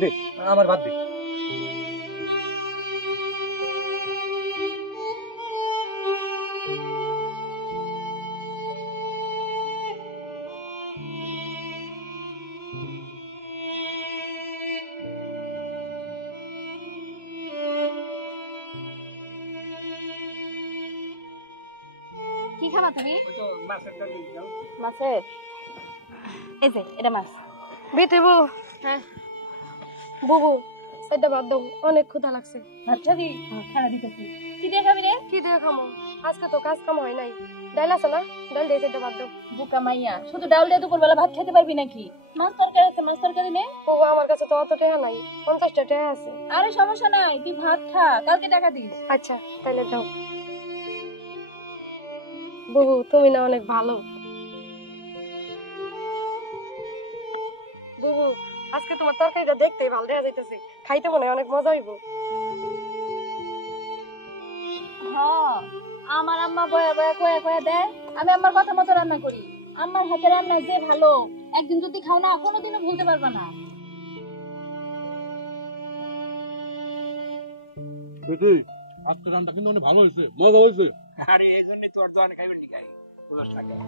দে আমার ভাত দে। কি খাবা তুমি? মাছের এই যে এটা মাছ। বেটে বউ। হ্যাঁ বুবু সেটা বাদ দাও, অনেক ক্ষুধা লাগছে। ভাত খাবি? খানা দিতেছি। কি দিয়ে খাবি রে? কি দিয়ে খামো? আজকে তো কাজ কাম হয় নাই। ডাল আছে না, ডাল দিয়ে সেটা বাদ দাও। বুকা মাইয়া, শুধু ডাল দিয়ে দুপুর বেলা ভাত খেতে পারবি নাকি? মাছ তরকারি আছে, মাছ তরকারি নে। বুবু আমার কাছে তো অত টাকা নাই, 50টা টাকা আছে। আরে সমস্যা নাই, তুই ভাত খা, কালকে টাকা দিস। আচ্ছা তাহলে দাও। বুবু তুমি না অনেক ভালো। বুবু আজকে তোমার তরকারিটা দেখতেই ভালো দেখা যাইতেছে, খাইতে মনে হয় অনেক মজা হইব। হ্যাঁ, আমার আম্মা বয়া বয়া কয়া কয়া দেয়, আমি আম্মার কথা মতো রান্না করি। আম্মার হাতে রান্না যে ভালো, একদিন যদি খাও না কোনোদিনও ভুলতে পারবা না। বেটি আজকে রান্না কিন্তু অনেক ভালো হয়েছে, মজা হয়েছে। আরে এই জন্য তোর তো অনেক খাইবেন খাই বুঝছ না কেন?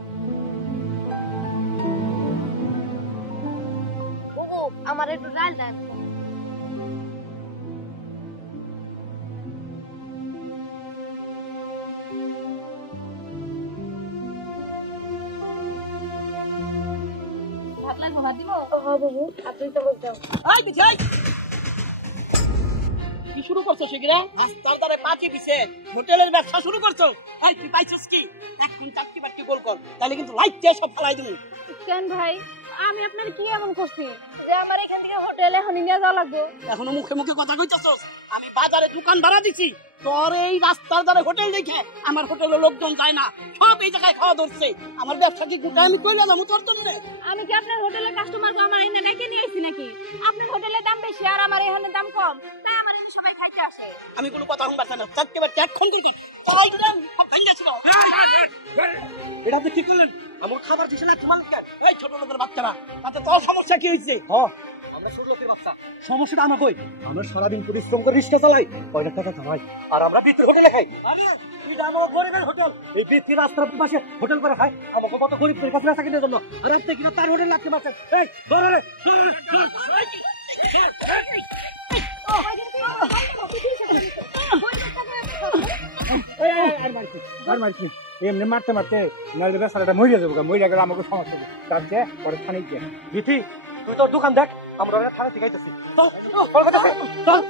বুবু আমার একটু ডাল দেন। ভাত লাগবো, ভাত দিব? হ্যাঁ বুবু, আর 2 চামচ দাও। আই বিছাই কি শুরু করছো শিগরা? রাস্তার ধারে পাটি বিছে হোটেলের ব্যবসা শুরু করছো? এই তুই পাইছস কি? এখন চাকরি বাকরি গোল কর, তাহলে কিন্তু লাইট দিয়ে সব ফলাই দেবো। কেন ভাই, আমি আপনার কি এমন করছি যে আমার এখান থেকে হোটেলে এখন নিয়ে যাওয়া লাগবে? এখনো মুখে মুখে কথা কইতাছস? আমি বাজারে দোকান ভাড়া দিছি, তোর এই রাস্তার ধারে হোটেল দেখে আমার হোটেলে লোকজন যায় না, সব এই জায়গায় খাওয়া ধরছে। আমার ব্যবসা কি গোটা আমি কইলা যাবো তোর জন্য? আমি কি আপনার হোটেলের কাস্টমার কো আমার এখানে ডেকে নিয়ে আইছি নাকি? আপনার হোটেলের দাম বেশি আর আমার এখানে দাম কম, তাই আমার এখানে সবাই খাইতে আসে। আমি কোনো কথা শুনবার চাই না, চাকরি বাকরি এখন তুই তাই দিলাম সব ভেঙে ছিল। এটা আপনি কি করলেন? আমার খাবার দিছে না তোমার কেন? এই ছোট লোকের বাচ্চারা, তাতে তোর সমস্যা কি হয়েছে? আমরা ছোট লোকের বাচ্চা, সমস্যাটা আমার কই? আমরা সারাদিন পরিশ্রম করে রিক্সা চালাই, কয় লাখ টাকা কামাই, আর আমরা বিপির হোটেলে খাই। আরে এটা আমার গরিবের হোটেল, এই বিপি রাস্তার পাশে হোটেল করে খাই, আমাকে কত গরিব করে কাছে রাখা কিনে জন্য, আর আপনি কিনা তার হোটেল লাগতে পারছেন। এই ধরে রে আর মারছি এমনি মারতে মারতে নাহলে বেচারাটা মরিয়া যাবো, মরিয়া গেলে আমাকে সমস্যা হবে। তারপরে পরে থানায় গিয়ে বিথি তুই তোর দোকান দেখ, আমরা থানা থেকে আইতেছি। চল চল চল।